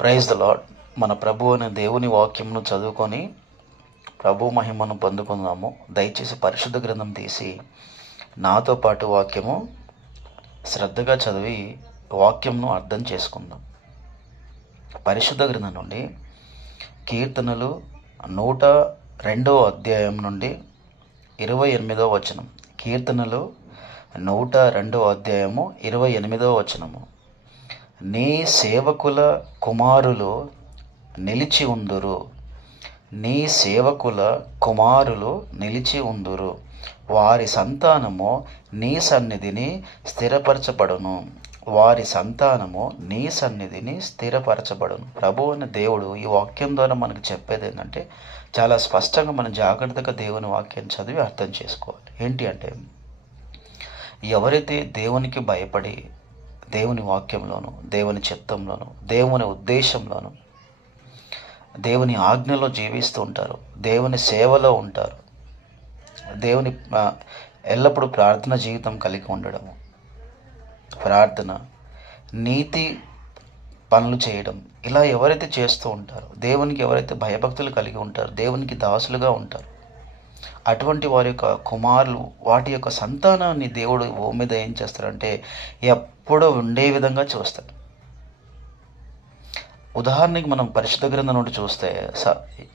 Praise the lord మన ప్రభు అనే దేవుని వాక్యంను చదువుకొని ప్రభు మహిమను పొందుకుందాము. దయచేసి పరిశుద్ధ గ్రంథం తీసి నాతో పాటు వాక్యము శ్రద్ధగా చదివి వాక్యంను అర్థం చేసుకుందాం. పరిశుద్ధ గ్రంథం నుండి కీర్తనలు నూట రెండవ అధ్యాయం నుండి ఇరవై ఎనిమిదవ వచనం. కీర్తనలు నూట రెండవ అధ్యాయము ఇరవై ఎనిమిదో వచనము. నీ సేవకుల కుమారులు నిలిచి ఉందురు. నీ సేవకుల కుమారులు నిలిచి ఉందురు. వారి సంతానము నీ సన్నిధిని స్థిరపరచబడును. వారి సంతానము నీ సన్నిధిని స్థిరపరచబడును. ప్రభు అనే దేవుడు ఈ వాక్యం ద్వారా మనకు చెప్పేది ఏంటంటే చాలా స్పష్టంగా మనం జాగ్రత్తగా దేవుని వాక్యం చదివి అర్థం చేసుకోవాలి. ఏంటి అంటే ఎవరైతే దేవునికి భయపడి దేవుని వాక్యంలోను దేవుని చిత్తంలోను దేవుని ఉద్దేశంలోను దేవుని ఆజ్ఞలో జీవిస్తూ ఉంటారు. దేవుని సేవలో ఉంటారు. దేవుని ఎల్లప్పుడూ ప్రార్థన జీవితం కలిగి ఉండడము. ప్రార్థన నీతి పనులు చేయడం. ఇలా ఎవరైతే చేస్తూ ఉంటారో దేవునికి ఎవరైతే భయభక్తులు కలిగి ఉంటారో దేవునికి దాసులుగా ఉంటారు అటువంటి వారి యొక్క కుమారులు వాటి యొక్క సంతానాన్ని దేవుడు భూమి మీద ఏం చేస్తారంటే ఎప్పుడూ ఉండే విధంగా చూస్తాడు. ఉదాహరణకి మనం పరిశుద్ధ గ్రంథం నుండి చూస్తే స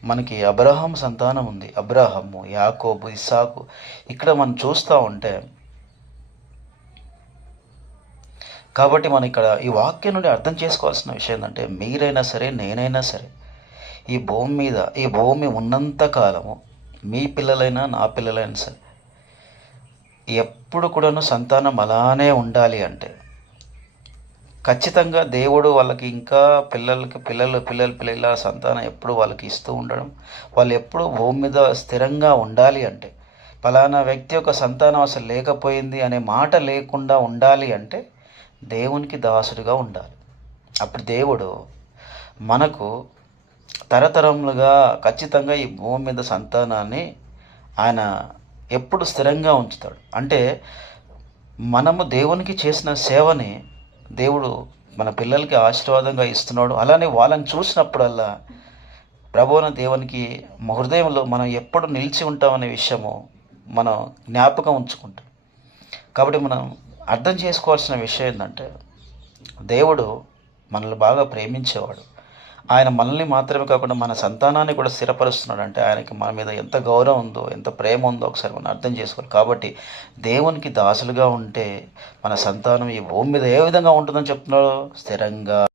మనకి అబ్రహాం సంతానం ఉంది. అబ్రహము యాకోబు ఇస్సాకు ఇక్కడ మనం చూస్తూ ఉంటే కాబట్టి మనం ఇక్కడ ఈ వాక్యం నుండి అర్థం చేసుకోవాల్సిన విషయం ఏంటంటే మీరైనా సరే నేనైనా సరే ఈ భూమి మీద ఈ భూమి ఉన్నంత కాలము మీ పిల్లలైనా నా పిల్లలైనా సరే ఎప్పుడు కూడాను సంతానం అలానే ఉండాలి అంటే ఖచ్చితంగా దేవుడు వాళ్ళకి ఇంకా పిల్లలకి పిల్లలు పిల్లలు పిల్లల సంతానం ఎప్పుడు వాళ్ళకి ఇస్తూ ఉండడం వాళ్ళు ఎప్పుడు భూమి మీద స్థిరంగా ఉండాలి అంటే ఫలానా వ్యక్తి యొక్క సంతానం అసలు లేకపోయింది అనే మాట లేకుండా ఉండాలి అంటే దేవునికి దాసుడిగా ఉండాలి. అప్పుడు దేవుడు మనకు తరతరములుగా ఖచ్చితంగా ఈ భూమి మీద సంతానాన్ని ఆయన ఎప్పుడు స్థిరంగా ఉంచుతాడు. అంటే మనము దేవునికి చేసిన సేవని దేవుడు మన పిల్లలకి ఆశీర్వాదంగా ఇస్తున్నాడు. అలానే వాళ్ళని చూసినప్పుడల్లా ప్రభువున దేవునికి మా హృదయంలో మనం ఎప్పుడు నిలిచి ఉంటామనే విషయము మనం జ్ఞాపకం ఉంచుకుంటాం. కాబట్టి మనం అర్థం చేసుకోవాల్సిన విషయం ఏంటంటే దేవుడు మనల్ని బాగా ప్రేమించేవాడు. ఆయన మనల్ని మాత్రమే కాకుండా మన సంతానాన్ని కూడా స్థిరపరుస్తున్నాడు అంటే ఆయనకి మన మీద ఎంత గౌరవం ఉందో ఎంత ప్రేమ ఉందో ఒకసారి మనం అర్థం చేసుకోవాలి. కాబట్టి దేవునికి దాసులుగా ఉంటే మన సంతానం ఈ భూమి మీద ఏ విధంగా ఉంటుందని చెప్తున్నాడు? స్థిరంగా